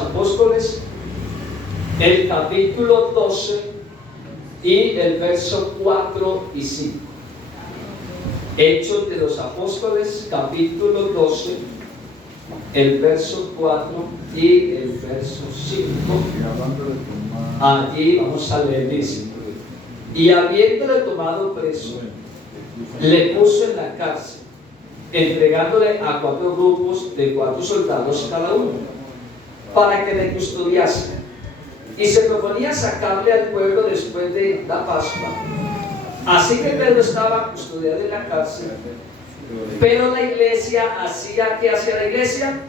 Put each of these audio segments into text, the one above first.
Apóstoles, el capítulo 12 y el verso 4 y 5. Hechos de los Apóstoles, capítulo 12, el verso 4 y el verso 5. Allí vamos a leer, dice: y habiéndole tomado preso, le puso en la cárcel, entregándole a 4 grupos de 4 soldados cada uno, para que le custodiase. Y se proponía sacarle al pueblo después de la Pascua. Así que Pedro estaba custodiado en la cárcel, pero la iglesia hacía, ¿qué hacía la iglesia?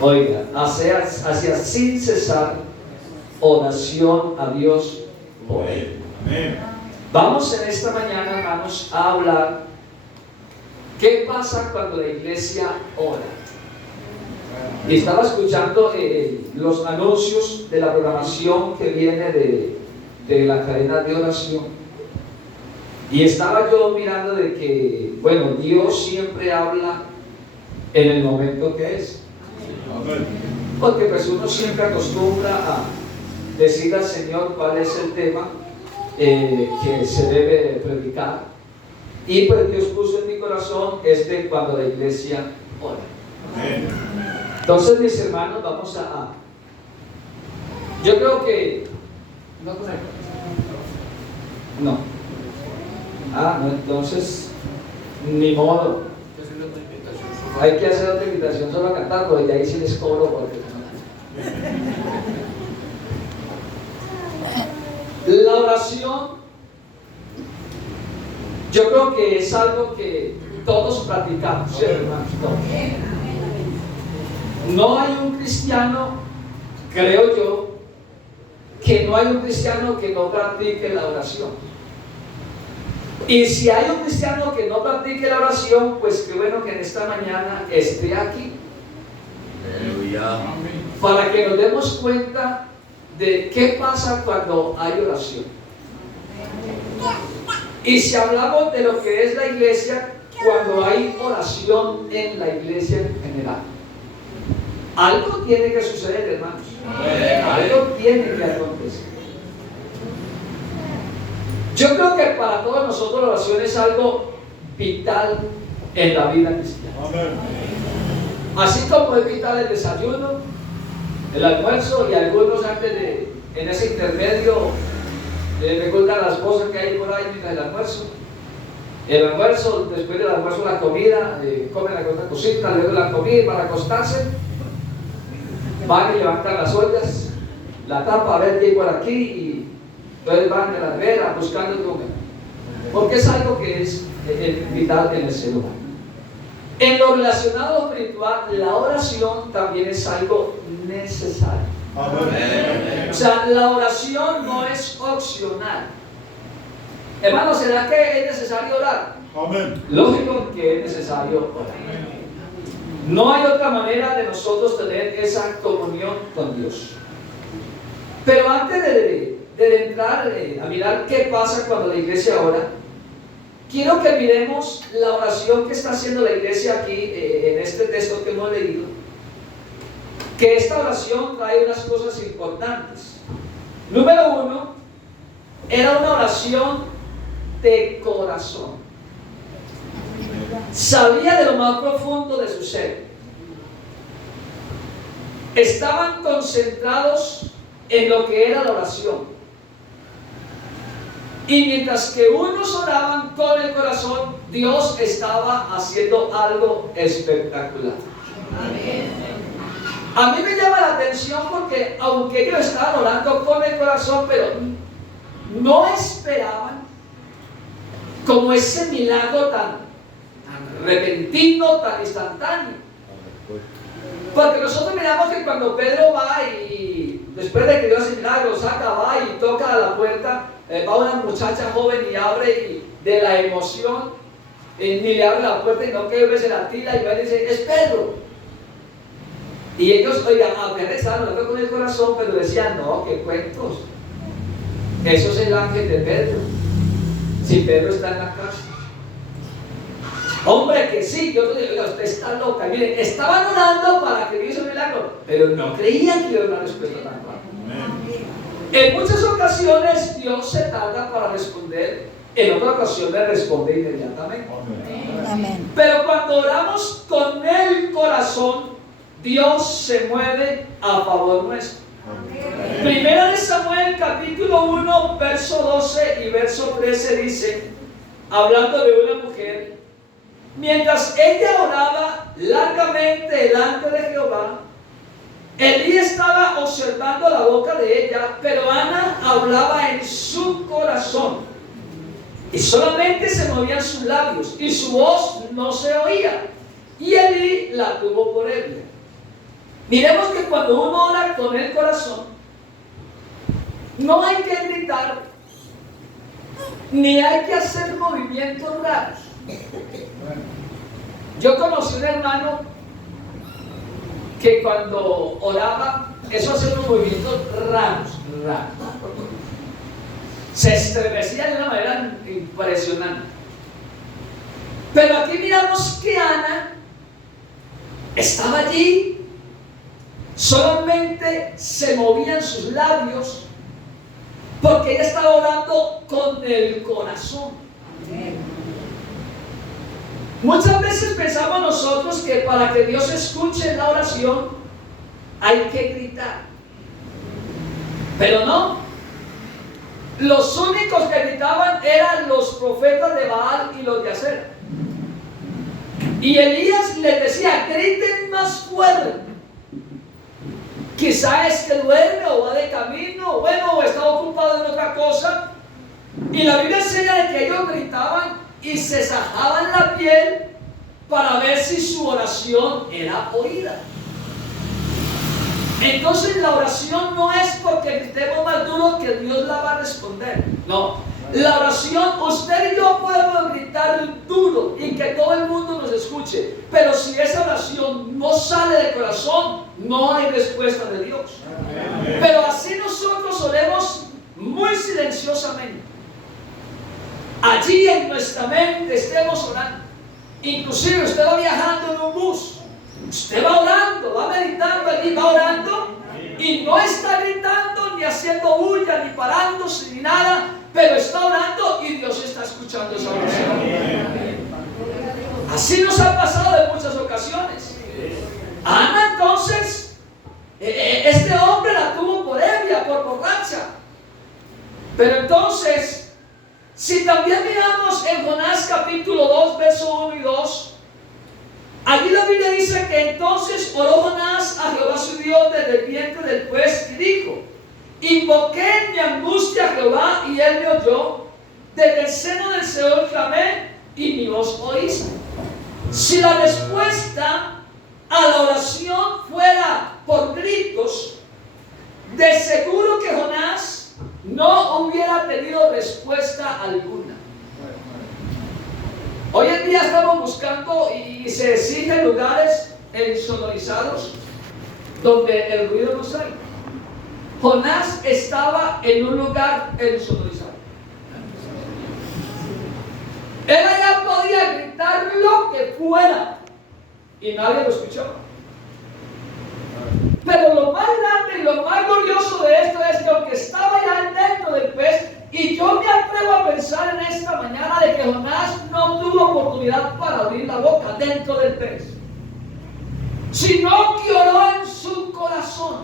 Oiga, hacía sin cesar oración a Dios por él. Vamos en esta mañana, hermanos, a hablar qué pasa cuando la iglesia ora. Y estaba escuchando los anuncios de la programación que viene de la cadena de oración, y estaba yo mirando de que, bueno, Dios siempre habla en el momento que es. Porque pues uno siempre acostumbra a decir al Señor cuál es el tema que se debe predicar, y pues Dios puso en mi corazón cuando la iglesia ora. Entonces, mis hermanos, vamos a yo creo que no, entonces ni modo, hay que hacer otra invitación solo a cantar, porque ahí sí les cobro, porque la oración, yo creo que es algo que todos practicamos, ¿sí, hermanos? Todos. No hay un cristiano, creo yo, que no hay un cristiano que no practique la oración. Y si hay un cristiano que no practique la oración, pues qué bueno que en esta mañana esté aquí. Para que nos demos cuenta de qué pasa cuando hay oración. Y si hablamos de lo que es la iglesia, cuando hay oración en la iglesia en general, algo tiene que suceder, hermanos. Algo tiene que acontecer. Yo creo que para todos nosotros la oración es algo vital en la vida cristiana. Así como es vital el desayuno, el almuerzo, y algunos antes en ese intermedio recuerdan las cosas que hay por ahí mientras el almuerzo. El almuerzo, después del almuerzo la comida, comen alguna cosita, luego la comida para acostarse. Van y levantan las ollas, la tapa a ver qué hay por aquí, y entonces van de la nevera buscando comer. Porque es algo que es vital en el ser humano. En lo relacionado a lo espiritual, la oración también es algo necesario. Amén. O sea, la oración no es opcional. Hermano, ¿será que es necesario orar? Amén. Lógico que es necesario orar. No hay otra manera de nosotros tener esa comunión con Dios. Pero antes de entrar a mirar qué pasa cuando la iglesia ora, quiero que miremos la oración que está haciendo la iglesia aquí en este texto que hemos leído. Que esta oración trae unas cosas importantes. Número 1, era una oración de corazón. Sabía de lo más profundo de su ser. Estaban concentrados en lo que era la oración. Y mientras que unos oraban con el corazón, Dios estaba haciendo algo espectacular. Amén. A mí me llama la atención porque aunque ellos estaban orando con el corazón, pero no esperaban como ese milagro tan repentino, tan instantáneo. Porque nosotros miramos que cuando Pedro va y después de que Dios hace milagro, va y toca a la puerta, va una muchacha joven y abre, y de la emoción ni le abre la puerta, y no que se la tira, y va y dice: es Pedro. Y ellos, oigan, apenas estaban orando con el corazón, pero decían: no, qué cuentos, eso es el ángel de Pedro. Si Pedro está en la casa. Hombre, que sí, yo te digo: oiga, usted está loca. Miren, estaban orando para pero no creían que iba a haber una respuesta tan rápida. En muchas ocasiones Dios se tarda para responder, en otras ocasiones responde inmediatamente. Amén. Pero cuando oramos con el corazón, Dios se mueve a favor nuestro. Primera de Samuel capítulo 1 verso 12 y verso 13 dice, hablando de una mujer, mientras ella oraba largamente delante de Jehová, Elí estaba observando la boca de ella, pero Ana hablaba en su corazón y solamente se movían sus labios y su voz no se oía, y Elí la tuvo por ebria. Miremos que cuando uno ora con el corazón, no hay que gritar, ni hay que hacer movimientos raros. Yo conocí un hermano que cuando oraba, eso hacía unos movimientos raros. Se estremecía de una manera impresionante. Pero aquí miramos que Ana estaba allí, solamente se movían sus labios, porque ella estaba orando con el corazón. Muchas veces pensamos nosotros que para que Dios escuche la oración hay que gritar, pero no. Los únicos que gritaban eran los profetas de Baal y los de Acera. Y Elías les decía, griten más fuerte. Quizá es que duerme o va de camino, o está ocupado en otra cosa. Y la Biblia enseña de que ellos gritaban y se sajaban la piel para ver si su oración era oída. Entonces la oración no es porque gritemos más duro que Dios la va a responder. No, la oración, usted y yo podemos gritar duro y que todo el mundo nos escuche, pero si esa oración no sale del corazón, no hay respuesta de Dios. Pero así nosotros oremos muy silenciosamente. Allí en nuestra mente estemos orando. Inclusive usted va viajando en un bus, usted va orando, va meditando allí, va orando y no está gritando ni haciendo bulla ni parándose ni nada, pero está orando y Dios está escuchando esa oración. Así nos ha pasado en muchas ocasiones. Ana entonces, este hombre la tuvo por ebria, por borracha. Pero entonces, si también miramos en Jonás capítulo 2, verso 1 y 2, allí la Biblia dice que entonces oró Jonás a Jehová su Dios desde el vientre del pez y dijo, invoqué en mi angustia a Jehová y él me oyó, desde el seno del Seol clamé y mi voz oíste. Si la respuesta a la oración fuera por gritos, de seguro que Jonás no hubiera tenido respuesta alguna. Hoy en día estamos buscando y se exigen lugares insonorizados donde el ruido no sale. Jonás estaba en un lugar insonorizado. Él allá podía gritar lo que fuera y nadie lo escuchó. Pero lo más grande y lo más glorioso de esto es que aunque estaba ya dentro del pez, y yo me atrevo a pensar en esta mañana de que Jonás no tuvo oportunidad para abrir la boca dentro del pez, sino que oró en su corazón.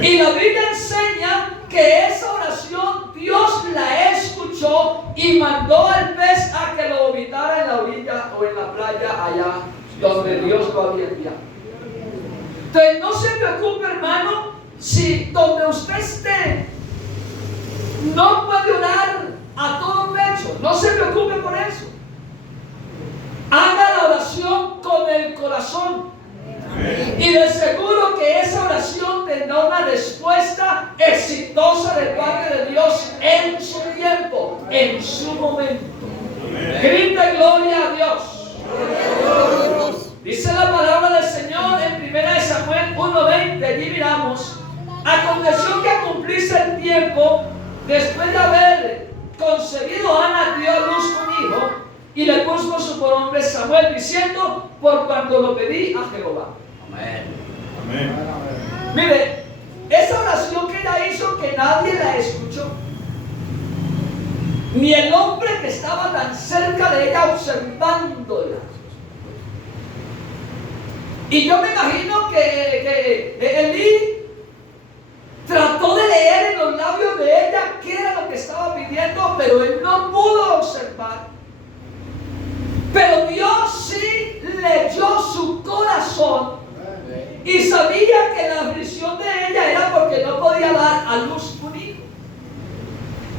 Y la Biblia enseña que esa oración Dios la escuchó y mandó al pez a que lo vomitara en la orilla o en la playa allá donde Dios lo había enviado. Entonces no se preocupe, hermano, si donde usted esté no puede orar a todo pecho. No se preocupe por eso. Haga la oración con el corazón. Y de seguro que esa oración tendrá una respuesta exitosa de parte de Dios en su tiempo, en su momento. Grita gloria a Dios. Dice la palabra del Señor en 1 Samuel 1:20, allí miramos, aconteció que a cumplirse el tiempo, después de haber concebido, Ana dio a luz un hijo y le puso su nombre Samuel, diciendo, por cuanto lo pedí a Jehová. Amén. Mire, esa oración que ella hizo que nadie la escuchó. Ni el hombre que estaba tan cerca de ella observándola. Y yo me imagino que Elí trató de leer en los labios de ella qué era lo que estaba pidiendo, pero él no pudo observar. Pero Dios sí leyó su corazón y sabía que la aflicción de ella era porque no podía dar a luz un hijo.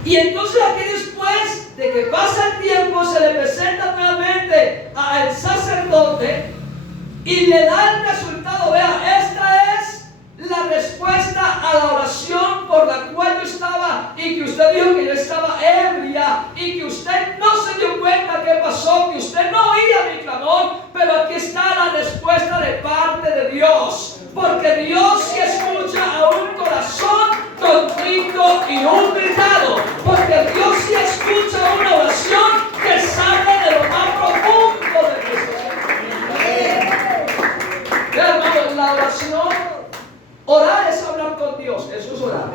Y entonces aquí después de que pasa el tiempo se le presenta nuevamente al sacerdote y le da el resultado. Vea, esta es la respuesta a la oración por la cual yo estaba y que usted dijo que yo estaba ebria y que usted no se dio cuenta qué pasó, que usted no oía mi clamor, pero aquí está la respuesta de parte de Dios, porque Dios sí escucha a un corazón contrito y humillado, porque Dios sí escucha una oración que sale de lo más profundo de nuestro ser. Hermano, la oración, orar es hablar con Dios, eso es orar.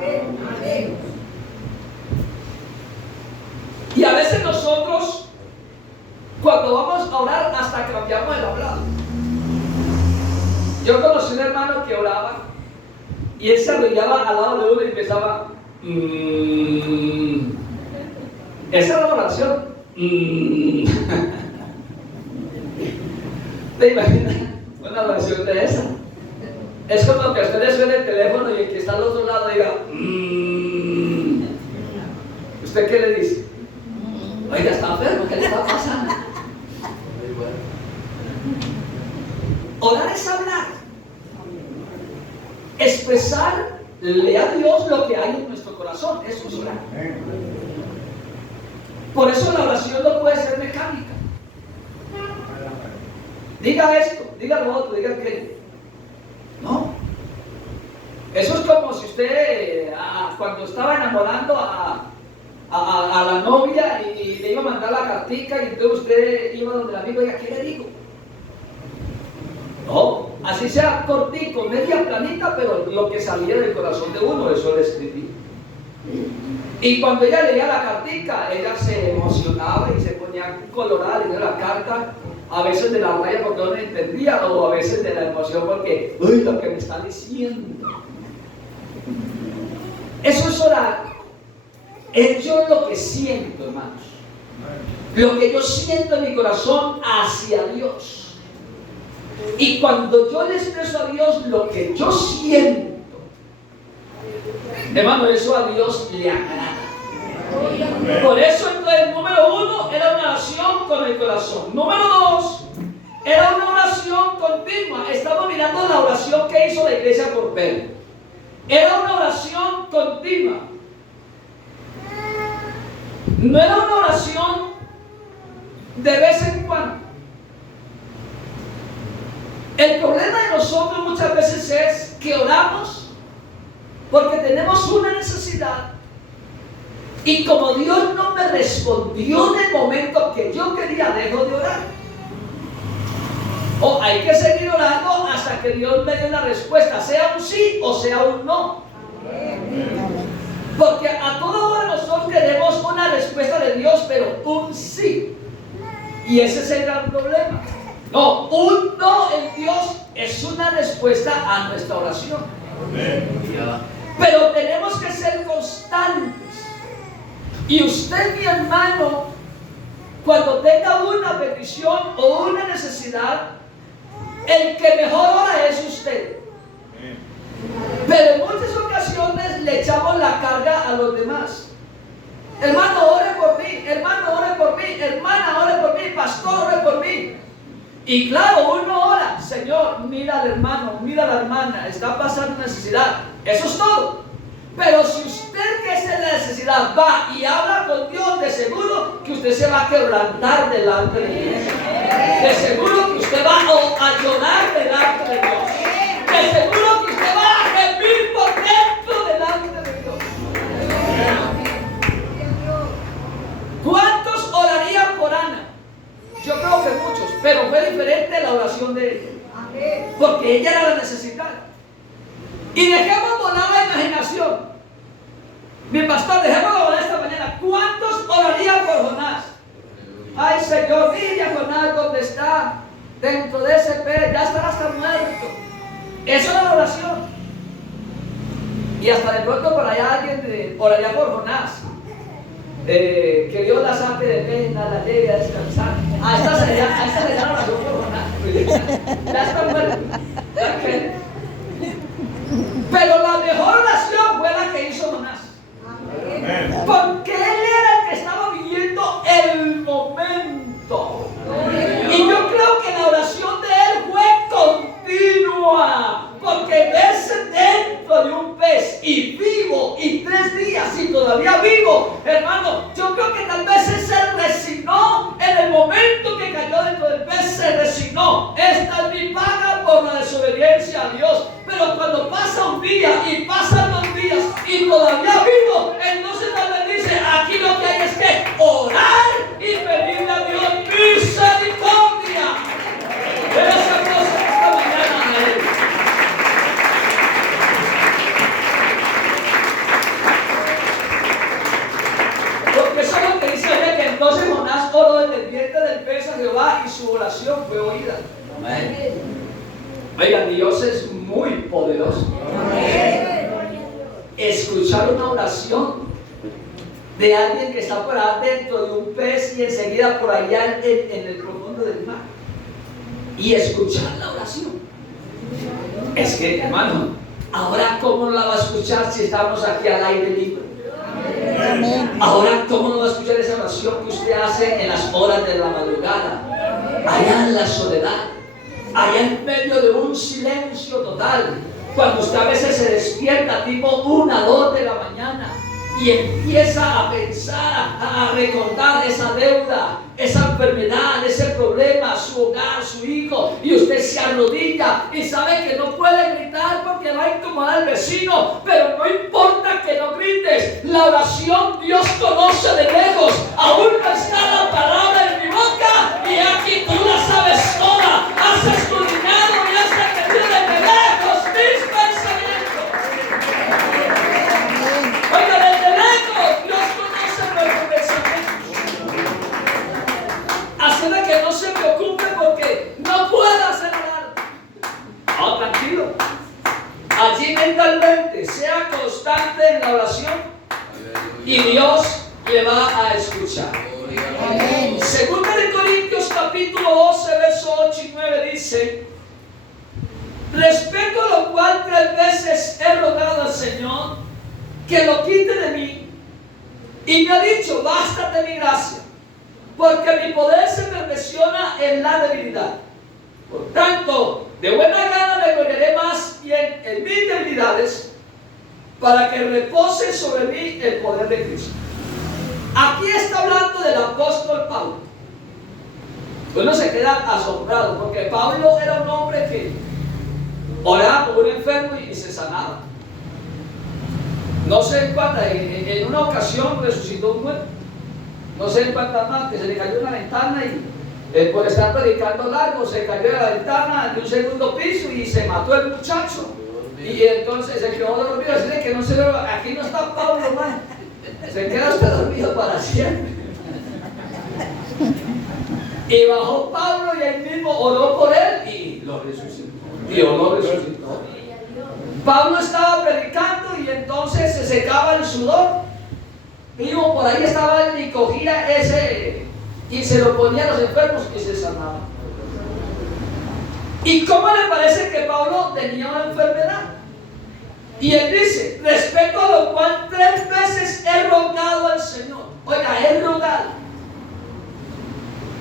Y a veces nosotros, cuando vamos a orar, hasta cambiamos el hablado. Yo conocí un hermano que oraba y él se arrodillaba al lado de uno y empezaba esa era la oración. ¿Te imaginas una oración de esa? Es como que a usted le suene el teléfono y el que está al otro lado diga ¿usted qué le dice? Oiga, está enfermo, ¿qué le está pasando? Orar es hablar, expresarle a Dios lo que hay en nuestro corazón, eso es orar. Por eso la oración no puede ser mecánica. Diga esto, diga lo otro, diga aquello. No. Eso es como si usted cuando estaba enamorando a la novia y le iba a mandar la cartica y entonces usted iba donde el amigo y diga, ¿qué le digo? No, así sea cortico, media planita, pero lo que salía del corazón de uno, eso le escribí. Y cuando ella leía la cartica, ella se emocionaba y se ponía colorada y la carta, a veces de la raya porque no entendía, o a veces de la emoción porque, uy, lo que me está diciendo. Eso es orar. Es yo lo que siento, hermanos. Lo que yo siento en mi corazón hacia Dios. Y cuando yo le expreso a Dios lo que yo siento, hermano, eso a Dios le agrada. Por eso entonces, número 1 era una oración con el corazón. Número 2 era una oración continua. Estamos mirando la oración que hizo la iglesia por Pedro. Era una oración continua. No era una oración de vez en cuando. El problema de nosotros muchas veces es que oramos porque tenemos una necesidad y como Dios no me respondió en el momento que yo quería, dejo de orar. O hay que seguir orando hasta que Dios me dé una respuesta, sea un sí o sea un no. Porque a toda hora nosotros queremos una respuesta de Dios, pero un sí. Y ese es el gran problema. No, un no en Dios es una respuesta a nuestra oración. Pero tenemos que ser constantes. Y usted, mi hermano, cuando tenga una petición o una necesidad, el que mejor ora es usted. Pero en muchas ocasiones le echamos la carga a los demás. Hermano, ore por mí. Hermano, ore por mí. Hermana, ore por mí. Pastor, ore por mí. Y claro, uno ora, Señor, mira al hermano, mira a la hermana, está pasando necesidad. Eso es todo. Pero si usted que es en la necesidad va y habla con Dios, de seguro que usted se va a quebrantar delante de Dios. De seguro que usted va a llorar delante de Dios. De seguro que usted va a gemir por dentro delante de Dios. ¿Cuántos orarían por Ana? Yo creo que muchos, pero fue diferente la oración de ella. Porque ella era la necesidad. Y dejemos volar la imaginación. Mi pastor, dejémoslo volar esta mañana. ¿Cuántos orarían por Jonás? Ay, Señor, mire a Jonás donde está, dentro de ese pez, ya estará hasta muerto. Eso es la oración. Y hasta de pronto por allá alguien oraría por Jonás. Que Dios la saque de pena, la lleve a descansar. A esta sería la oración por Jonás. Ya está muerto. Pero la mejor oración fue la que hizo Jonás. Porque él era el que estaba viviendo el momento. Y yo creo que la oración de él fue continua. Porque verse dentro de un pez y vivo y 3 días y todavía vivo, hermano, yo creo que tal vez él se resignó en el momento que cayó dentro del pez, se resignó. Esta es mi paga por la desobediencia a Dios. Pero cuando pasa un día y pasan 2 días y todavía vivo, entonces tal vez dice, aquí lo que hay es que orar y pedirle a Dios misericordia. Esa cosa esta mañana a él. Porque eso es lo que dice ella, que entonces Jonás oró desde el vientre del pez a Jehová y su oración fue oída. Amén. Oiga, Dios es muy poderoso. Amén. Escuchar una oración de alguien que está por allá dentro de un pez y enseguida por allá en el profundo del mar. Y escuchar la oración. Es que, hermano, ahora ¿cómo no la va a escuchar si estamos aquí al aire libre? Amén. Ahora ¿cómo no va a escuchar esa oración que usted hace en las horas de la madrugada? Allá en la soledad, allá en medio de un silencio total, cuando usted a veces se despierta tipo 1, 2 de la mañana y empieza a pensar, a recordar esa deuda, esa enfermedad, ese problema, su hogar, su hijo, y usted se arrodilla y sabe que no puede gritar porque va a incomodar al vecino, pero no importa que no grites, la oración Dios conoce de lejos, aún no está la palabra en mi boca y aquí tú la sabes toda, has escudriñado y has entendido de lejos mis pensamientos. Oiga, desde lejos Dios conoce nuestros pensamientos. Así de que no se preocupe porque no puede hacer nada. No, tranquilo. Allí mentalmente sea constante en la oración y Dios le va a escuchar. Amén. Segunda de Corintios capítulo 12 verso 8 y 9 dice: respecto a lo cual 3 veces he rogado al Señor que lo quite de mí, y me ha dicho, bástate mi gracia, porque mi poder se perfecciona en la debilidad. Por tanto, de buena gana me gloriaré más bien en mis debilidades, para que repose sobre mí el poder de Cristo. Aquí está hablando del apóstol Pablo. Uno se queda asombrado, porque Pablo era un hombre que oraba por un enfermo y se sanaba. No sé en cuántas, en una ocasión resucitó un muerto. No sé en cuántas más, que se le cayó una ventana y por estar predicando largo se cayó de la ventana de un 2.º piso y se mató el muchacho. Y entonces se quedó dormido, así de que no se ve, aquí no está Pablo más. Se queda usted dormido para siempre. Y bajó Pablo y él mismo oró por él y lo resucitó. Dios lo resucitó. Pablo estaba predicando y entonces se secaba el sudor. Y por ahí estaba él y cogía ese y se lo ponía a los enfermos y se sanaba. ¿Y cómo le parece que Pablo tenía una enfermedad? Y él dice, respecto a lo cual 3 veces he rogado al Señor. Oiga, he rogado.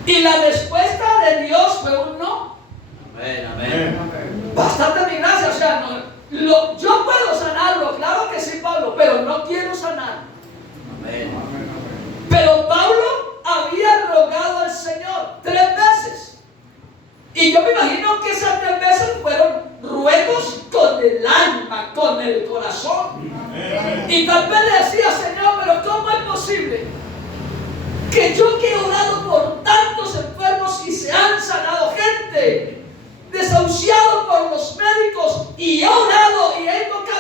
Y la respuesta de Dios fue un no. Amén, amén. Bastante mi gracia, o sea, yo puedo sanarlo, claro que sí, Pablo, pero no quiero sanar. Amén. Pero Pablo había rogado al Señor 3 veces. Y yo me imagino que esas 3 veces fueron ruegos con el alma, con el corazón. Y tal vez le decía, Señor, pero ¿cómo es posible que yo que he orado por tantos enfermos y se han sanado gente, desahuciado por los médicos, y he orado y he invocado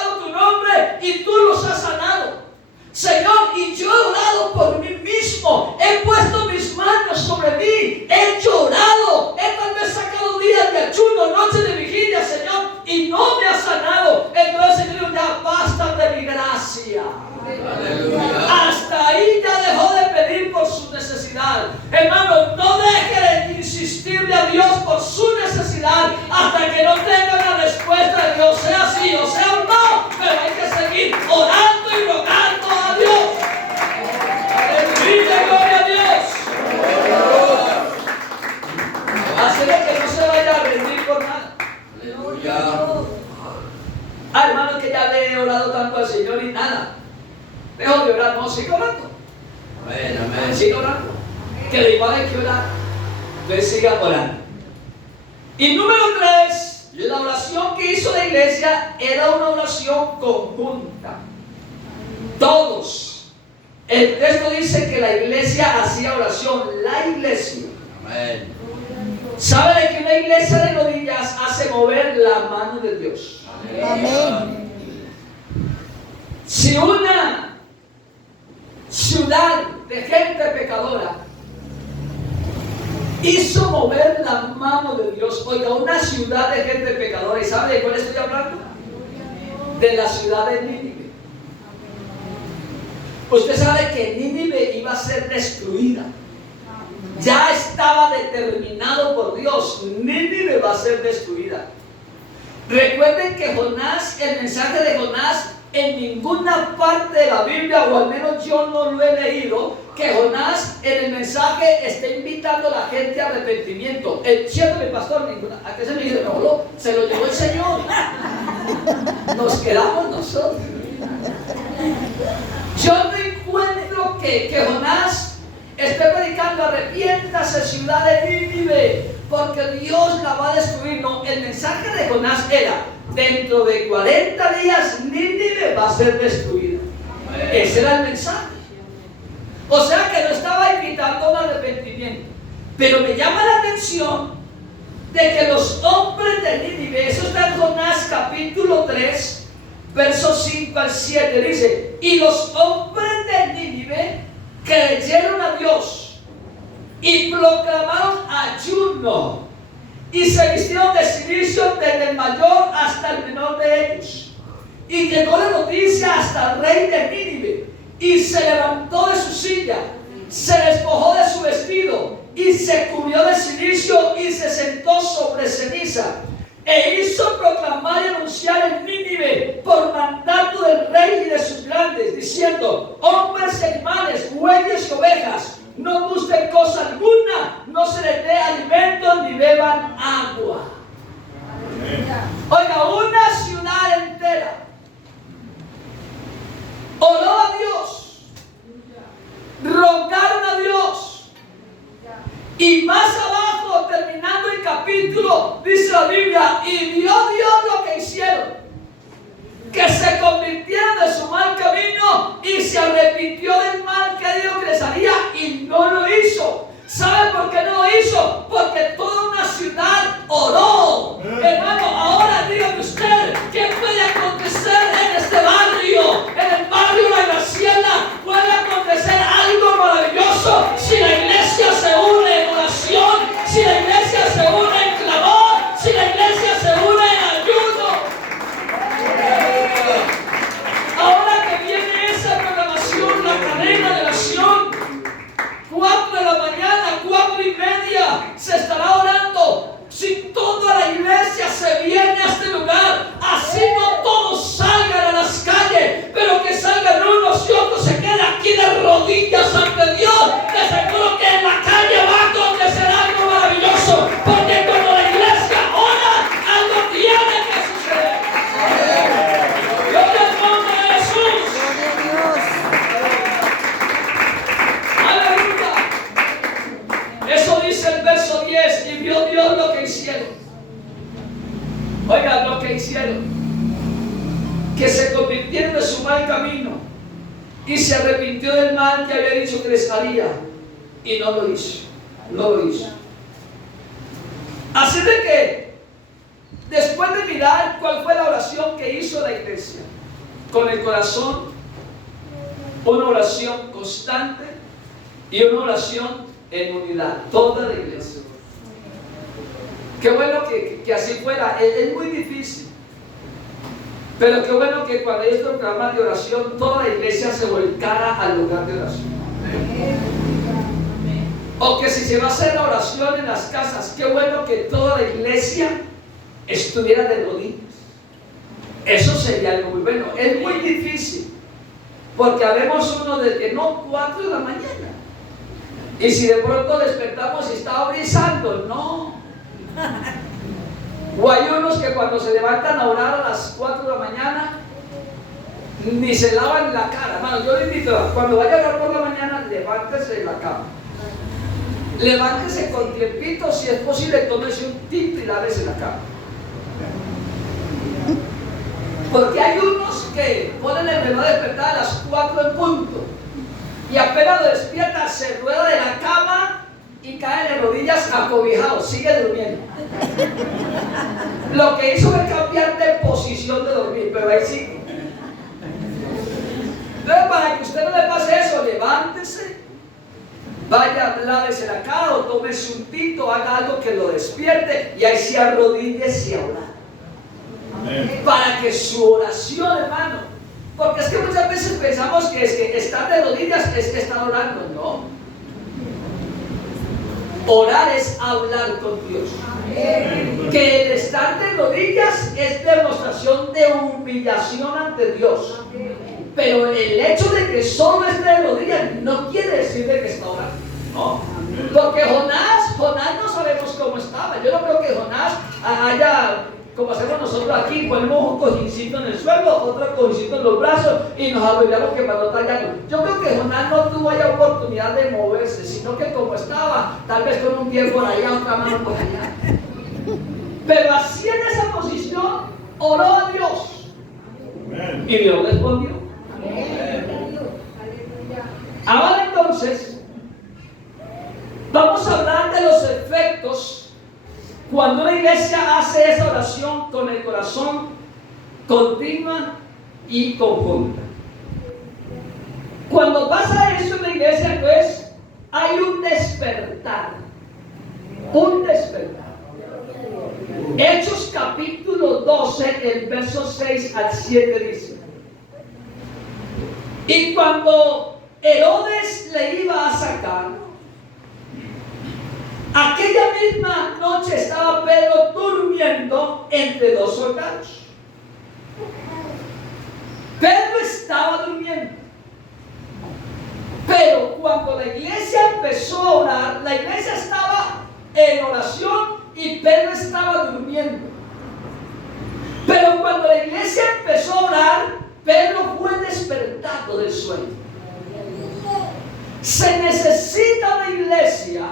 Hermano, que ya le he orado tanto al Señor y nada. Dejo de orar, no, sigo orando. Amén. Sigo orando. Que de igual hay que orar. Entonces siga orando. Y número 3, la oración que hizo la iglesia era una oración conjunta. Todos. El texto dice que la iglesia hacía oración. La iglesia. Amén. ¿Sabe de que una iglesia de rodillas hace mover la mano de Dios? Amén. Si una ciudad de gente pecadora hizo mover la mano de Dios, oiga, una ciudad de gente pecadora, ¿y sabe de cuál estoy hablando? De la ciudad de Nínive. Usted sabe que Nínive iba a ser destruida. Ya estaba determinado por Dios. Nínive va a ser destruida. Recuerden que Jonás, el mensaje de Jonás, en ninguna parte de la Biblia, o al menos yo no lo he leído, que Jonás en el mensaje está invitando a la gente a arrepentimiento. ¿Cierto, mi pastor? ¿A qué se me dice? No, se lo llevó el Señor. Nos quedamos nosotros. Yo no encuentro que Jonás esté predicando: arrepiéntase, ciudad de Nínive, porque Dios la va a destruir. No, el mensaje de Jonás era: dentro de 40 días Nínive va a ser destruida. Ese era el mensaje. O sea que no estaba invitando a un arrepentimiento. Pero me llama la atención de que los hombres de Nínive, eso está en Jonás capítulo 3, versos 5 al 7, dice: y los hombres de Nínive creyeron a Dios y proclamaron ayuno y se vistieron de cilicio desde el mayor hasta el menor de ellos, y llegó la noticia hasta el rey de Nínive, y se levantó de su silla, se despojó de su vestido y se cubrió de cilicio y se sentó sobre ceniza, e hizo proclamar y anunciar en Nínive por mandato del rey y de sus grandes, diciendo: hombres y animales, bueyes y ovejas, no gusten cosa alguna, no se les dé alimento ni beban agua. Oiga, una ciudad entera oró a Dios, rogaron a Dios, y más abajo, terminando el capítulo, dice la Biblia: y vio Dios lo que hicieron, que se convirtieron de su mal camino y se arrepintió del mal que dijo que les haría, y no lo hizo. ¿Sabe por qué no lo hizo? Porque toda una ciudad oró. Hermano, ahora dígame usted, ¿qué puede acontecer en este barrio? En el barrio La Graciela puede acontecer algo maravilloso si la iglesia se une en oración, si la iglesia se une en clamor, si la iglesia se une en ayuno. Ahora que viene esa programación, la cadena de oración, 4 de la mañana, 4:30, se estará orando. Si toda la iglesia se viene a este lugar, así no todos salgan a las calles, pero que salgan unos y otros se queden aquí de rodillas ante Dios, te aseguro que en la calle va a acontecer algo maravilloso, porque cuando la iglesia ora, algo tiene que suceder. Gloria al nombre de Jesús. Aleluya. Eso dice el verso 10: y vio Dios lo que hicieron. Oigan lo que hicieron: que se convirtieron de su mal camino y se arrepintió del mal que había dicho que les haría, y no lo hizo. No lo hizo. Así de que, después de mirar cuál fue la oración que hizo la iglesia, con el corazón, una oración constante y una oración en unidad, toda la iglesia. Qué bueno que así fuera. Es muy difícil, pero qué bueno que cuando hay estos programas de oración, toda la iglesia se volcara al lugar de oración. O que si se va a hacer la oración en las casas, qué bueno que toda la iglesia estuviera de rodillas. Eso sería algo muy bueno. Es muy difícil, porque habemos uno de que no 4 de la mañana, y si de pronto despertamos y estaba brisando, no. O hay unos que cuando se levantan a orar a las 4 de la mañana, ni se lavan la cara. Hermano, yo le invito, cuando vaya a orar por la mañana, levántese de la cama. Levántese con tiempito, si es posible, tómese un tinto y lávese la cama. Porque hay unos que ponen el reloj de despertar a las 4 en punto y apenas lo despierta, se rueda de la cama y cae de rodillas acobijado, sigue durmiendo. Lo que hizo fue cambiar de posición de dormir, pero ahí sigue. Entonces, para que usted no le pase eso, levántese, vaya, lávese la cara o tómese un tinto, haga algo que lo despierte y ahí se arrodíllese a orar. Amén. Para que su oración, hermano, porque es que muchas veces pensamos que es que estar de rodillas es que estar orando, no. Orar es hablar con Dios. Amén. Que el estar de rodillas es demostración de humillación ante Dios. Amén. Pero el hecho de que solo esté de rodillas no quiere decir de que está orando. No. Porque Jonás no sabemos cómo estaba. Yo no creo que Jonás haya, como hacemos nosotros aquí, ponemos un cojincito en el suelo, otro cojincito en los brazos y nos arrodillamos que para no tallarnos. Yo creo que Jonás no tuvo ya oportunidad de moverse, sino que como estaba, tal vez con un pie por allá, otra mano por allá. Pero así en esa posición, oró a Dios. Y Dios respondió. Ahora entonces, vamos a hablar de los efectos cuando una iglesia hace esa oración con el corazón continua y conjunta. Cuando pasa eso en la iglesia, pues, hay un despertar. Un despertar. Hechos capítulo 12, el verso 6 al 7 dice: y cuando Herodes le iba a sacar, aquella misma noche estaba Pedro durmiendo entre dos soldados. Pedro estaba durmiendo. Pero cuando la iglesia empezó a orar, la iglesia estaba en oración y Pedro estaba durmiendo. Pero cuando la iglesia empezó a orar, Pedro fue despertado del sueño. Se necesita una iglesia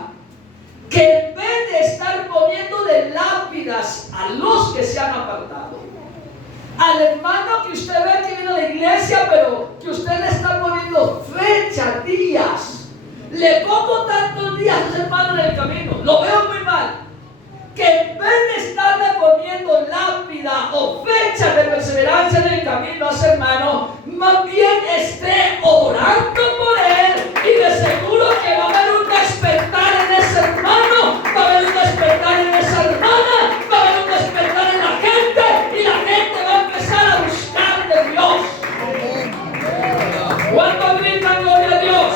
que en vez de estar poniéndole lápidas a los que se han apartado, al hermano que usted ve que viene a la iglesia, pero que usted le está poniendo fecha, días, le pongo tantos días a ese hermano en el camino, lo veo muy mal. Que en vez de estarle poniendo lápida o fecha de perseverancia en el camino a ese hermano, más bien esté orando por él, y de seguro que va a haber un despertar en ese hermano, va a haber un despertar en esa hermana, va a haber un despertar en la gente, y la gente va a empezar a buscar de Dios. ¿Cuánto gritan gloria a Dios?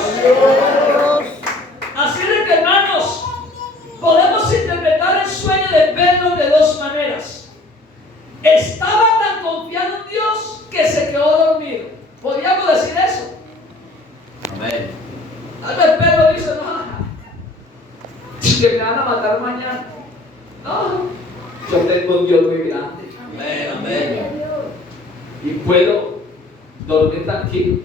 Así de que, hermanos, podemos interpretar el sueño de Pedro de dos maneras. Estaba tan confiado en Dios que se quedó dormido. ¿Podríamos decir eso? Amén. Tal vez Pedro dice: no, que me van a matar mañana. No, yo tengo un Dios muy grande. Amén, amén. Y puedo dormir tranquilo.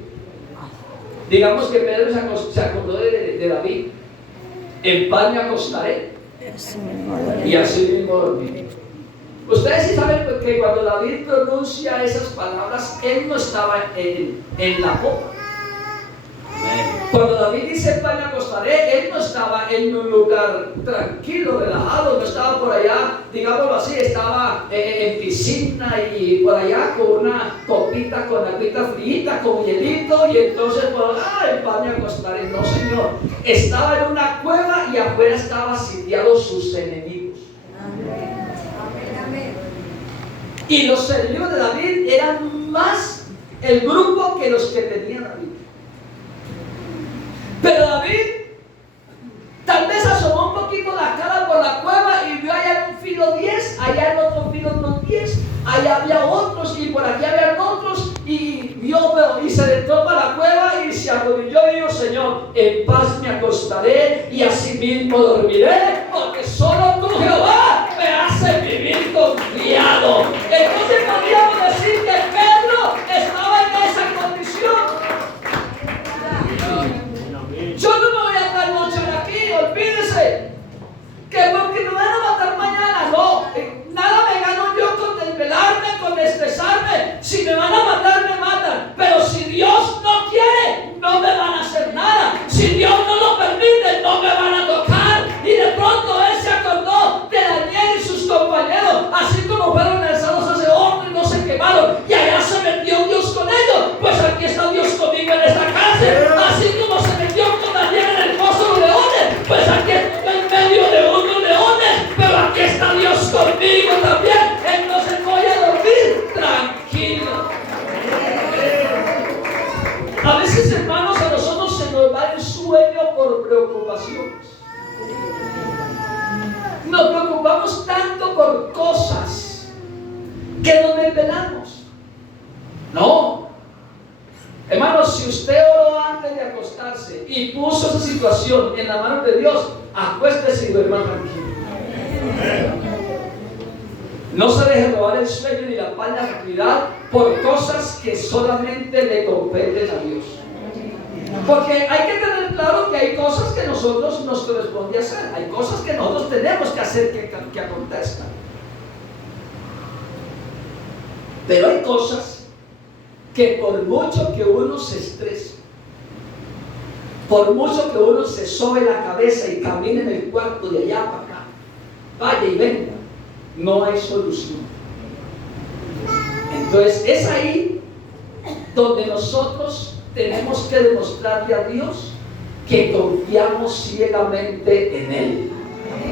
Digamos que Pedro se acordó de David: en paz me acostaré y así mismo dormiré. Ustedes sí saben que cuando David pronuncia esas palabras, él no estaba en la copa. Cuando David dice en paz me acostaré, él no estaba en un lugar tranquilo, relajado, no estaba por allá, digámoslo así, estaba en piscina y por allá con una copita con agüita frita, con hielito, y entonces en paz me acostaré. No, señor, estaba en una cueva y afuera estaban sitiados sus enemigos. Amén. Y los enemigos de David eran más el grupo que los que tenía David. Pero David tal vez asomó un poquito la cara por la cueva y vio allá en un filo 10, allá en otro filo otros 10, allá había otros y por aquí había otros, y vio, y se entró para la cueva y se arrodilló y dijo: Señor, en paz me acostaré y así mismo dormiré, porque solo tú, Jehová, me haces vivir con pecado. Entonces podríamos decir que Pedro estaba en esa condición. Yo no me voy a trasnochar aquí, olvídese. Que porque me van a matar mañana, no. Nada me gano yo con desvelarme, con estresarme. Si me van a matar, me matan. Pero si Dios no quiere, no me van a hacer nada. Si Dios no lo permite, no me van a tocar. Y de pronto él se acordó de Daniel y sus compañeros, así como fueron lanzados a ese horno y no se quemaron, y allá se metió Dios con ellos. Pues aquí está Dios conmigo en esta cárcel, así como se metió con Daniel en el foso de leones. Pues aquí estoy en medio de unos leones, pero aquí está Dios conmigo también. Entonces voy a dormir tranquilo. A veces, hermanos, a nosotros se nos va el sueño por preocupaciones. Nos preocupamos tanto por cosas que nos desvelamos. No. Hermanos, si usted oró antes de acostarse y puso esa situación en la mano de Dios, acuéstese y duerma tranquilo. No se deje robar el sueño ni la paz y la tranquilidad por cosas que solamente le competen a Dios. Porque hay que tener claro que hay cosas que a nosotros nos corresponde hacer. Hay cosas que nosotros tenemos que hacer que acontezcan. Pero hay cosas que por mucho que uno se estrese, por mucho que uno se sobe la cabeza y camine en el cuarto de allá para acá, vaya y venga, no hay solución. Entonces es ahí donde nosotros tenemos que demostrarle a Dios que confiamos ciegamente en Él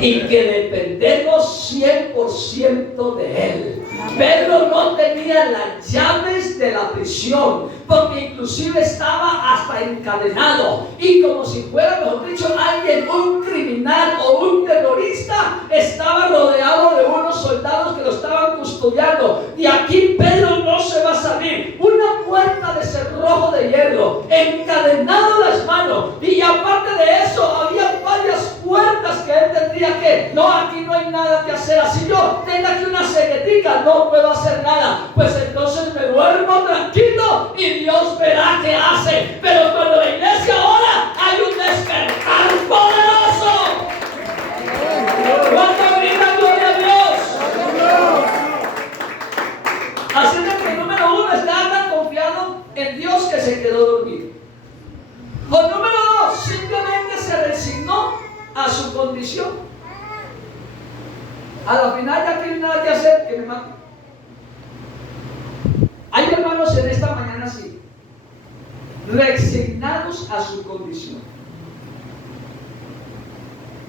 y que dependemos 100% de Él. Pedro no tenía las llaves de la prisión, porque inclusive estaba hasta encadenado, y como si fuera, mejor dicho, alguien, un criminal o un terrorista, estaba rodeado de unos soldados que lo estaban custodiando. Y aquí Pedro no se va a salir. Una puerta de cerrojo de hierro, encadenado las manos, y aparte de eso había varias puertas que él tendría que, no, aquí no hay nada que hacer. Así yo tenga aquí una ceguetica, no puedo hacer nada. Pues entonces me duermo tranquilo y Dios verá qué hace. Pero cuando la iglesia ora, hay un despertar poderoso. ¿Cuánto grita gloria a Dios? Así es que número uno, está tan confiado en Dios que se quedó dormido. O número dos, simplemente se resignó a su condición. A la final ya tiene nada que hacer, que me mate. Hay hermanos en esta mañana así, resignados a su condición.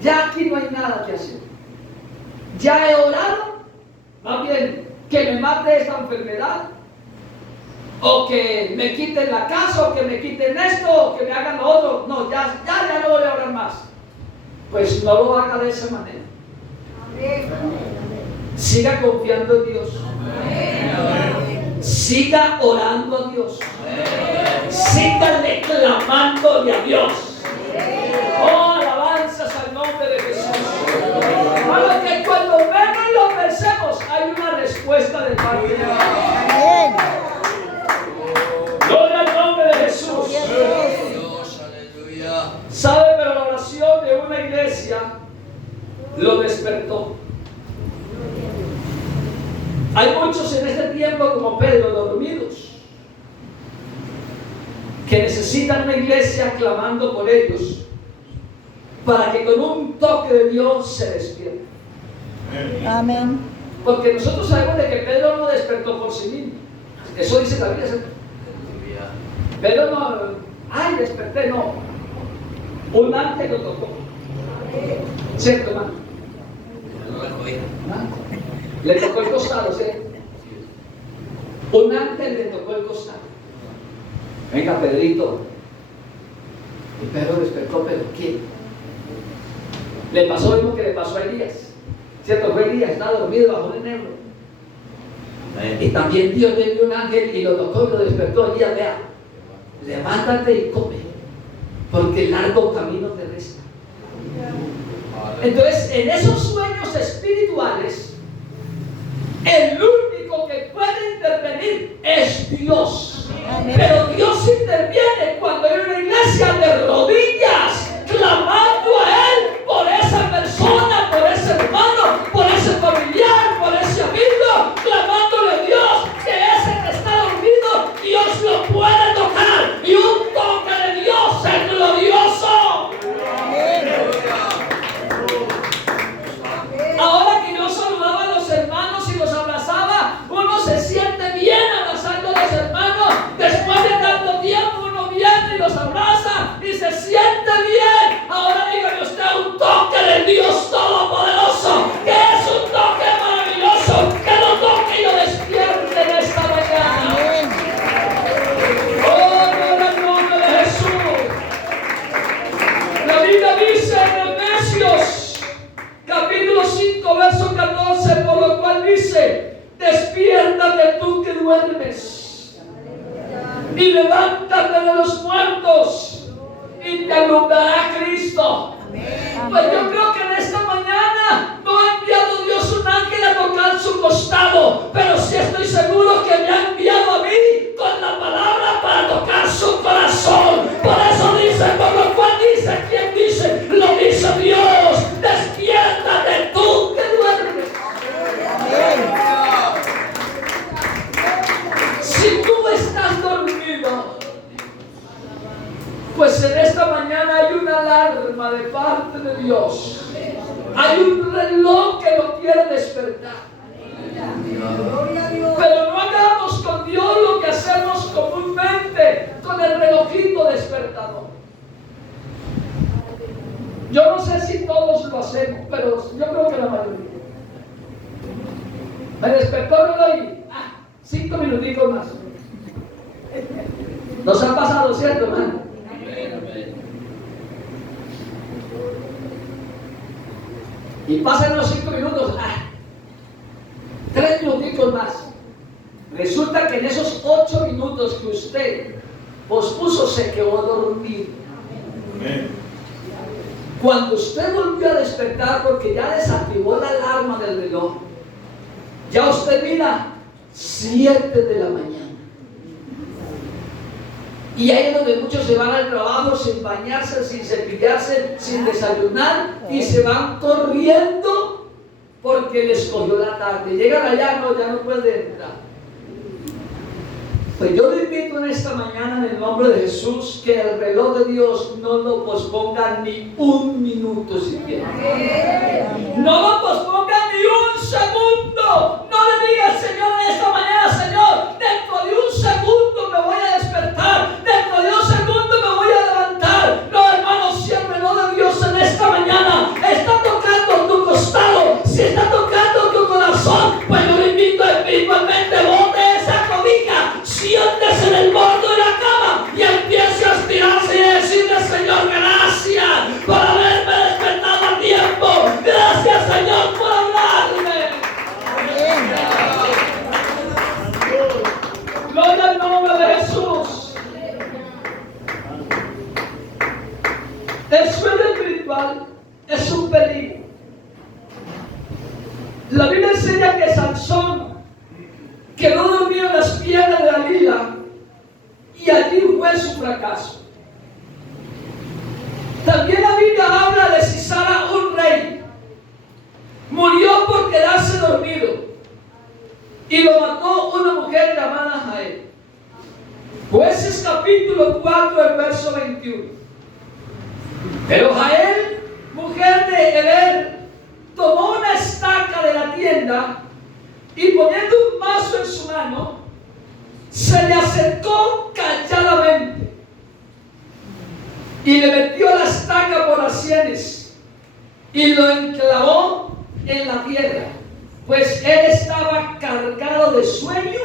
Ya aquí no hay nada que hacer. Ya he orado, más bien que me mate esta enfermedad, o que me quiten la casa, o que me quiten esto, o que me hagan lo otro. No, ya no voy a orar más. Pues no lo haga de esa manera. Siga confiando en Dios. Siga orando a Dios. Siga reclamándole a Dios. Oh, alabanzas al nombre de Jesús. Para que cuando menos lo pensemos, hay una respuesta de parte de Dios. Gloria al nombre de Jesús. ¿Sabe? Pero la oración de una iglesia lo despertó. Hay muchos en este tiempo como Pedro dormidos, que necesitan una iglesia clamando por ellos, para que con un toque de Dios se despierten. Amén. Porque nosotros sabemos de que Pedro no despertó por sí mismo. Eso dice la Biblia. Pedro no, ay, desperté, no. Un ángel lo tocó. ¿Cierto, hermano? Le tocó el costado, ¿sí? Un ángel le tocó el costado. Venga, Pedrito. Y Pedro despertó, ¿pero qué? Le pasó lo mismo que le pasó a Elías. ¿Cierto? Fue Elías, estaba dormido bajo el negro. Y también Dios le dio un ángel y lo tocó y lo despertó. Elías, vea, levántate y come, porque el largo camino te resta. Entonces, en esos sueños espirituales, El único que puede intervenir es Dios. Amén. Pero Dios interviene cuando hay una iglesia de rodillas, clamando a Él por esa persona, por ese hermano, por ese familiar, por ese amigo, clamándole a Dios que ese que está dormido, Dios lo puede tocar. Y un toque de Dios es glorioso. Ahora que yo saludaba a los hermanos y los abrazaba, uno se siente bien abrazando a los hermanos. Después de tanto tiempo uno viene y los abraza y se siente bien. Ahora dígame usted un toque del Dios Todopoderoso, que es un toque maravilloso, que lo toque y lo despierte en esta mañana. Oh, gloria al nombre de Jesús. La Biblia dice en Efesios capítulo 5, verso 14, por lo cual dice: despiértate tú que duermes y levántate de los muertos y te alumbrará Cristo. Pues yo creo que en esta mañana no ha enviado Dios un ángel a tocar su costado, pero sí estoy seguro que me ha enviado a mí con la palabra para tocar su corazón. Por eso dice, por lo cual dice, ¿quién dice? Lo dice Dios: despiértate tú que duermes. Si tú estás dormido, pues en esta mañana hay una alarma de parte de Dios. Hay un reloj que lo quiere despertar. Pero no hagamos con Dios lo que hacemos comúnmente con el relojito despertador. Yo no sé si todos lo hacemos, pero yo creo que la mayoría. Me despertó el reloj y 5 minutitos más. Nos ha pasado, ¿cierto, hermano? Y pasan los 5 minutos, 3 minutitos más. Resulta que en esos 8 minutos que usted pospuso se quedó dormido. Cuando usted volvió a despertar, porque ya desactivó la alarma del reloj, ya usted mira 7 de la mañana. Y ahí es donde muchos se van al trabajo sin bañarse, sin cepillarse, sin desayunar, y se van corriendo porque les cogió la tarde. Llegan allá, ya no pueden entrar. Pues yo le invito en esta mañana, en el nombre de Jesús, que el reloj de Dios no lo posponga ni un minuto siquiera. No lo posponga ni un segundo. No le diga al Señor en esta mañana: Señor, dentro de un segundo me voy a despertar, dentro de un segundo me voy a levantar. No, hermano, si el reloj de Dios en esta mañana está tocando tu costado, si está tocando tu corazón, pues yo le invito espiritualmente: bote esa cobija, siéntese en el borde de la cama y empiece a estirarse y a decirle: Señor, gracias por haberme despertado a tiempo. Gracias, Señor, por hablarme. Gloria al nombre de Jesús. El sueño espiritual es un peligro. La Biblia enseña que Sansón quedó dormido en las piedras de Dalila y allí fue su fracaso. También la Biblia habla de Sisara, un rey. Murió por quedarse dormido y lo mató una mujer llamada Jael. Jueces capítulo 4, el verso 21. Pero Jael, mujer de Heber, tomó una estaca de la tienda y poniendo un mazo en su mano, se le acercó calladamente y le metió la estaca por las sienes y lo enclavó en la tierra, pues él estaba cargado de sueño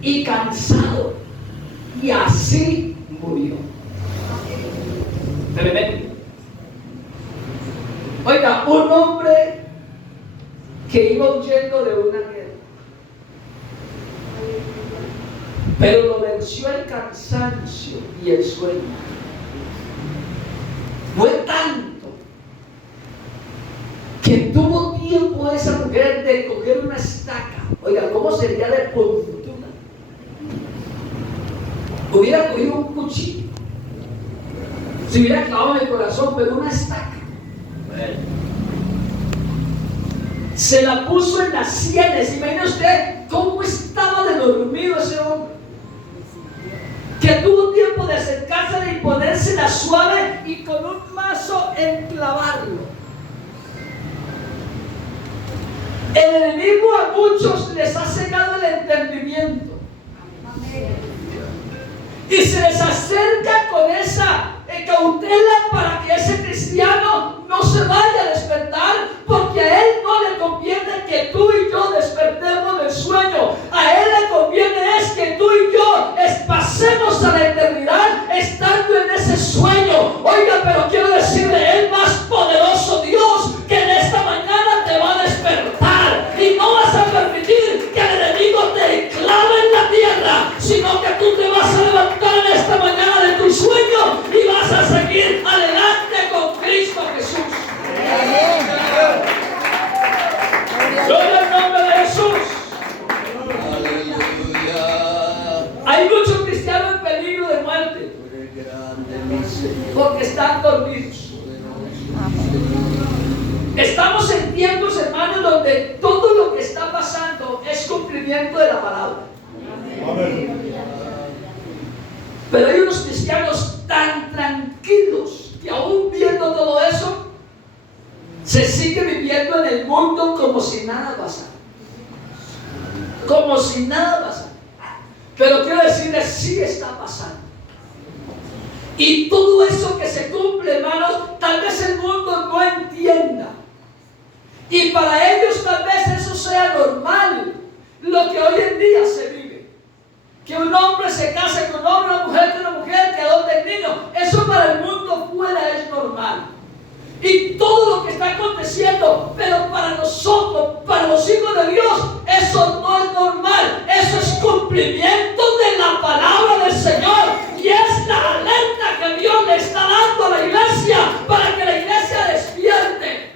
y cansado, y así murió. Tremendo. Oiga, un hombre que iba huyendo de una guerra, pero lo venció el cansancio y el sueño. Fue tanto que tuvo tiempo esa mujer de coger una estaca Oiga, ¿cómo sería de por fortuna? Hubiera cogido un cuchillo, se hubiera clavado en el corazón, pero una estaca. Se la puso en las sienes. Imagine usted cómo estaba de dormido ese hombre, que tuvo tiempo de acercársela y ponérsela suave y con un mazo enclavarlo. El enemigo a muchos les ha cegado el entendimiento y se les acerca con esa cautela para que ese cristiano no se vaya a despertar, porque a él no le conviene que tú y yo despertemos del sueño. A él le conviene es que tú y yo pasemos a la eternidad estando en ese sueño. Oiga, pero quiero decirle, el más poderoso Dios que en esta mañana te va a despertar, y no vas a permitir que el enemigo te clave en la tierra, sino que tú te vas a levantar en esta mañana de tu sueño y vas a seguir adelante con Cristo Jesús. Gloria al nombre de Jesús. Hay muchos cristianos en peligro de muerte porque están dormidos. Estamos en tiempos, hermanos, donde todo lo que está pasando es cumplimiento de la palabra. Pero hay unos cristianos tan tranquilos que aún viendo todo eso, se sigue viviendo en el mundo como si nada pasara. Como si nada pasara. Pero quiero decirles, sí está pasando. Y todo eso que se cumple, hermanos, tal vez el mundo no entienda. Y para ellos tal vez eso sea normal, lo que hoy en día se vive. Que un hombre se case con un hombre, una mujer con una mujer, que adopte niños. Eso para el mundo fuera es normal. Y todo lo que está aconteciendo, pero para nosotros, para los hijos de Dios, eso no es normal. Eso es cumplimiento de la palabra del Señor. Y es la alerta que Dios le está dando a la iglesia para que la iglesia despierte.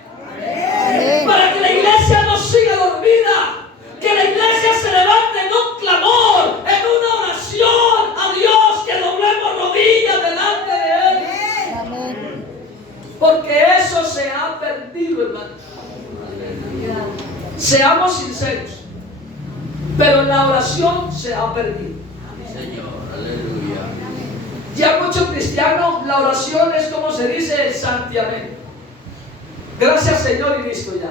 Para que la iglesia no siga dormida. Que la iglesia se levante en un clamor, en una oración a Dios, que doblemos rodillas delante de Él. Porque eso se ha perdido, hermanos. Seamos sinceros. Pero en la oración se ha perdido. Señor, aleluya. Ya muchos cristianos, la oración es como se dice santiamente. Gracias, Señor, y listo ya.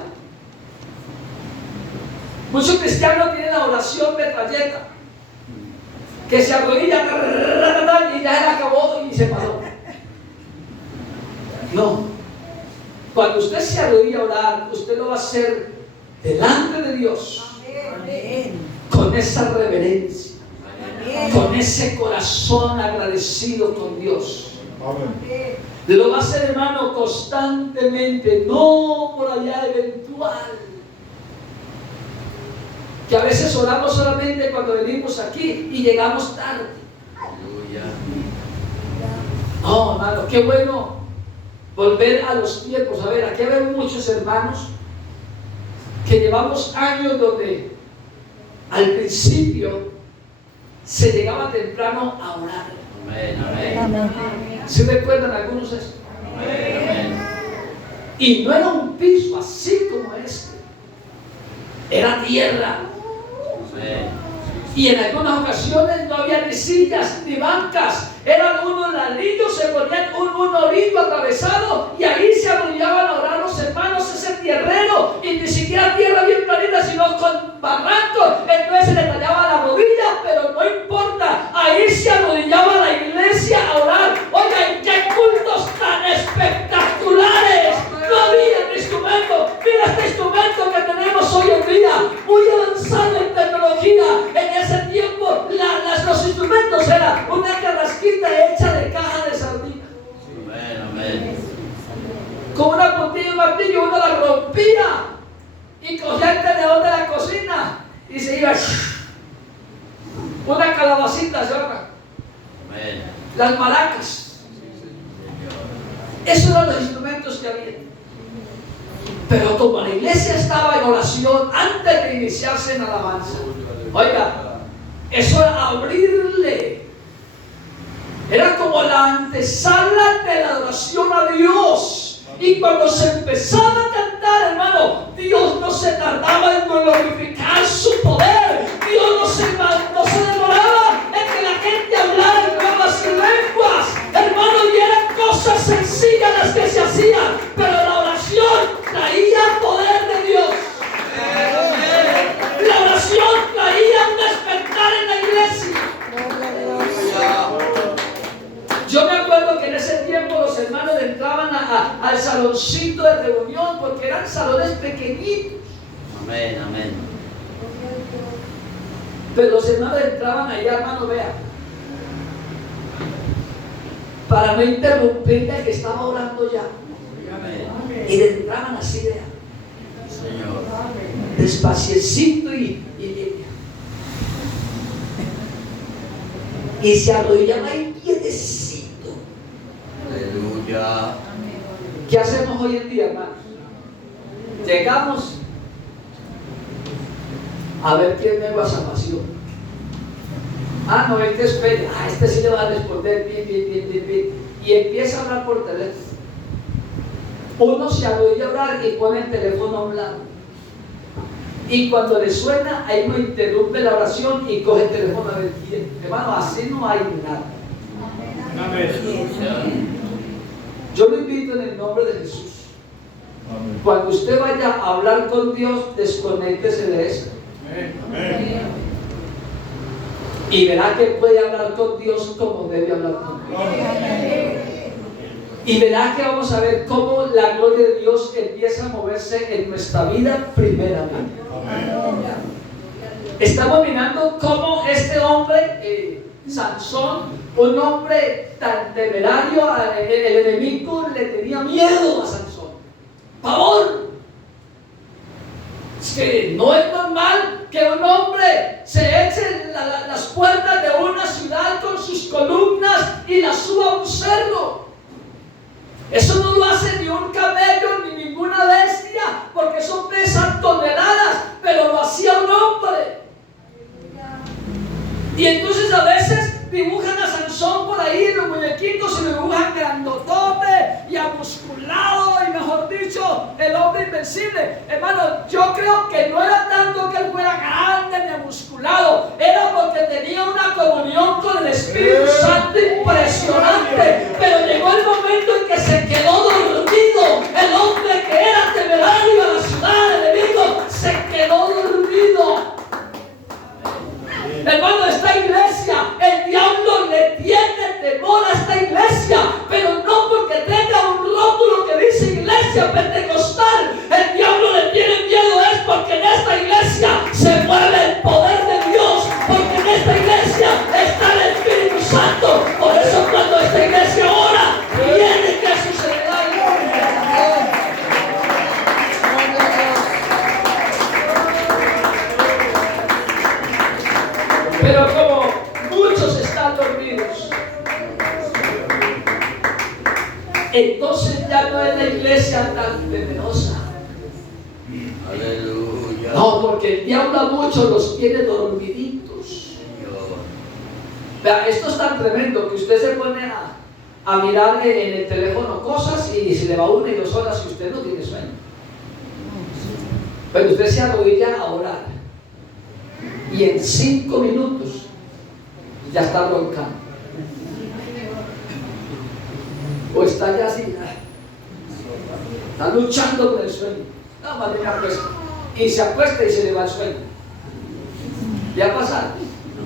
Muchos cristianos tienen la oración metralleta, que se arrodilla y ya se acabó y se paró. No. Cuando usted se arrodilla a orar, usted lo va a hacer delante de Dios. Con esa reverencia, con ese corazón agradecido con Dios. Lo va a hacer, hermano, constantemente, no por allá eventual. Que a veces oramos solamente cuando venimos aquí y llegamos tarde. Oh, hermano, qué bueno volver a los tiempos. A ver, aquí hay muchos hermanos que llevamos años donde al principio se llegaba temprano a orar. Amén, amén. ¿Sí recuerdan algunos esto? Amén. Y no era un piso así como este, era tierra. Amén. Y en algunas ocasiones no había ni sillas ni bancas, eran unos ladrillos, se ponían un orito atravesado y ahí se arrodillaban a orar los hermanos, ese tierrero, y ni siquiera tierra bien planita, sino con barrancos. Entonces se le tallaba la rodilla, pero no importa, ahí se arrodillaba la iglesia a orar. Oigan, qué cultos tan espectaculares. No había instrumento. Mira este instrumento que tenemos hoy en día, muy avanzado en tecnología. En ese tiempo los instrumentos eran una carrasquita hecha de caja de sardina. Amén, amén. Con una puntilla y un martillo uno la rompía y cogía el tenedor de la cocina y se iba una calabacita, ¿se llama? Amén. Las maracas. Esos eran los instrumentos que había. Pero como la iglesia estaba en oración antes de iniciarse en alabanza, oiga, eso era abrirle. Era como la antesala de la adoración a Dios. Y cuando se empezaba a cantar, hermano, Dios no se tardaba en glorificar su poder. Dios no se demoraba en que la gente hablara en nuevas lenguas. Hermano, y eran cosas sencillas las que se hacían, pero la oración traía poder de Dios. La oración traía un despertar en la iglesia. Yo me acuerdo que en ese tiempo los hermanos entraban al saloncito de reunión, porque eran salones pequeñitos. Amén, amén. Pero los hermanos entraban allá, hermano, vea, para no interrumpirle al que estaba orando ya. Amén. Y le entraban así, vea, Señor. despaciecito y se arrodillaba ahí quietecito. Aleluya. ¿Qué hacemos hoy en día, hermanos? Llegamos a ver quién me salvación. Ah, no, este espera. Ah, este sí le va a responder bien. Y empieza a hablar por teléfono. Uno se arrodilla a hablar y pone el teléfono a un lado. Y cuando le suena, ahí no interrumpe la oración y coge el teléfono a ver quién. Hermano, así no hay nada. Yo lo invito en el nombre de Jesús. Cuando usted vaya a hablar con Dios, desconéctese de eso. Y verá que puede hablar con Dios como debe hablar con Dios. Y verá que vamos a ver cómo la gloria de Dios empieza a moverse en nuestra vida primeramente. Estamos mirando cómo este hombre, Sansón, un hombre tan temerario, el enemigo le tenía miedo a Sansón, pavor. Es que no es normal que un hombre se eche las puertas de una ciudad con sus columnas y las suba a un cerro. Eso no lo hace ni un camello ni ninguna bestia, porque eso pesa toneladas, pero lo hacía un hombre. Y entonces a veces dibujan a Sansón por ahí, los muñequitos se lo dibujan grandotote y musculado y mejor dicho, el hombre invencible. Hermano, yo creo que no era tanto que él fuera grande ni musculado, era porque tenía una comunión con el Espíritu Santo impresionante. Pero llegó el momento en que se quedó dormido. El hombre que era temerario a la ciudad del enemigo se quedó dormido. Hermano, esta iglesia, el diablo le tiene temor a esta iglesia, pero no porque tenga un rótulo que dice iglesia pentecostal. El diablo le tiene miedo es porque en esta iglesia se mueve el poder de Dios, porque en esta iglesia está el Espíritu Santo. Por eso cuando esta iglesia ora, tiene que suceder algo. Pero como muchos están dormidos, entonces ya no es la iglesia tan temerosa. Aleluya. No, porque el diablo a muchos los tiene dormiditos. Vea, esto es tan tremendo que usted se pone a mirar en el teléfono cosas y se le va 1 y 2 horas y usted no tiene sueño. Pero usted se arrodilla a orar. Y en 5 minutos ya está roncando. O está ya así, está luchando con el sueño. No, más bien acuesta. Y se acuesta y se le va el sueño. ¿Le ha pasado?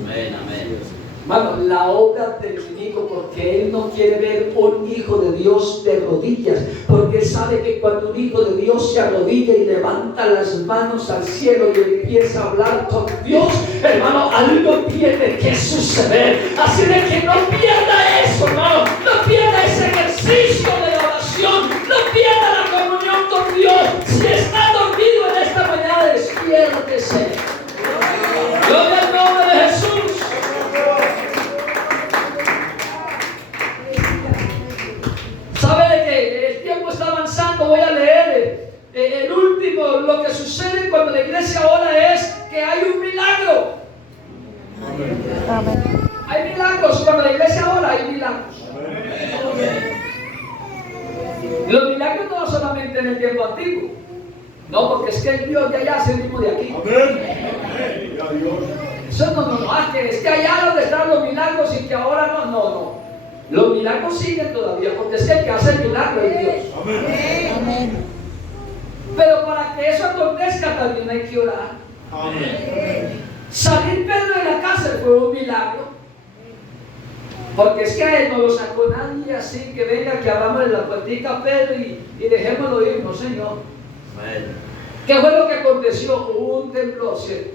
Amén, amén. Hermano, la obra del enemigo, porque él no quiere ver un hijo de Dios de rodillas, porque él sabe que cuando un hijo de Dios se arrodilla y levanta las manos al cielo y empieza a hablar con Dios, hermano, algo tiene que suceder. Así de que no pierda eso, hermano, no pierda ese ejercicio de oración, no pierda la comunión con Dios. Si está dormido en esta mañana, despiértese. Gloria al nombre de Jesús. ¿Sabe de que el tiempo está avanzando? Voy a leer el Amén. Hay milagros, cuando la iglesia ahora hay milagros. Los milagros no solamente en el tiempo antiguo, no, porque es que el Dios de allá es el mismo de aquí. Eso no, es que allá donde están los milagros y que ahora no. Los milagros siguen todavía, porque es que el que hace el milagro es Dios. Amén. Pero para que eso acontezca también hay que orar. Salir Pedro de la cárcel fue un milagro. Porque es que a él no lo sacó nadie así, que venga, que abramos la puertica a Pedro y dejémoslo ir, no, Señor. Amén. ¿Qué fue lo que aconteció? Hubo un temblor, ¿cierto?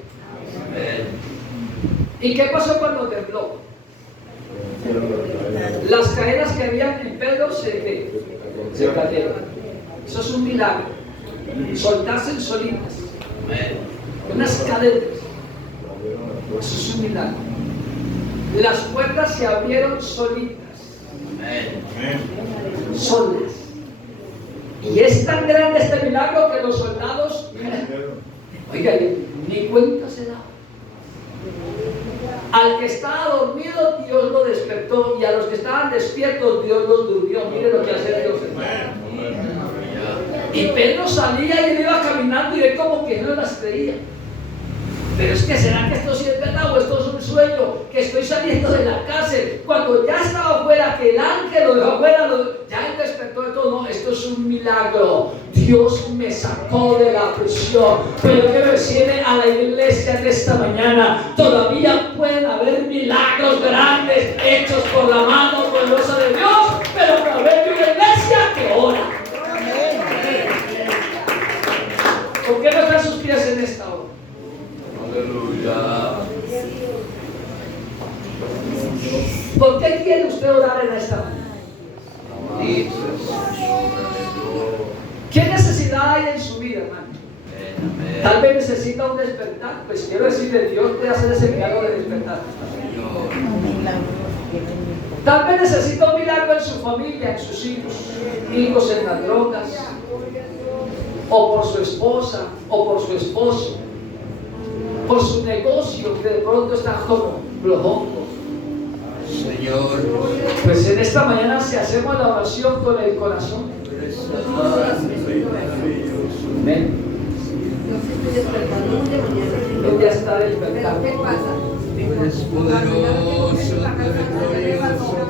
Amén. ¿Y qué pasó cuando tembló? Las cadenas que habían en Pedro se cayeron. Eso es un milagro. Soltarse solitas. Amén. Unas cadenas. Eso es un milagro. Las puertas se abrieron solitas. Amén. Solas. Y es tan grande este milagro que los soldados, oiga, ni cuenta se da. Al que estaba dormido, Dios lo despertó, y a los que estaban despiertos, Dios los durmió. Mire lo que hace Dios, hermano. Y Pedro salía y él iba caminando y él como que no las creía. Pero es que ¿será que esto sí es verdad o esto es un sueño? Que estoy saliendo de la cárcel. Cuando ya estaba afuera, que el ángel lo dejó afuera, ya él despertó de todo. No, esto es un milagro. Dios me sacó de la prisión. Pero quiero decirle a la iglesia de esta mañana, todavía pueden haber milagros grandes hechos por la mano poderosa de Dios, pero para ver una iglesia que ora. ¿Por qué no están sus pies en esta hora? Aleluya. ¿Por qué quiere usted orar en esta mañana? ¿Qué necesidad hay en su vida, hermano? Tal vez necesita un despertar. Pues quiero decirle, Dios puede hacer ese milagro de despertar. Tal vez necesita un milagro en su familia, en sus hijos en las drogas, o por su esposa, o por su esposo, por su negocio que de pronto está como flojón. Señor. Pues en esta mañana, si hacemos la oración con el corazón, amén. Él ya está despertando. Eres poderoso,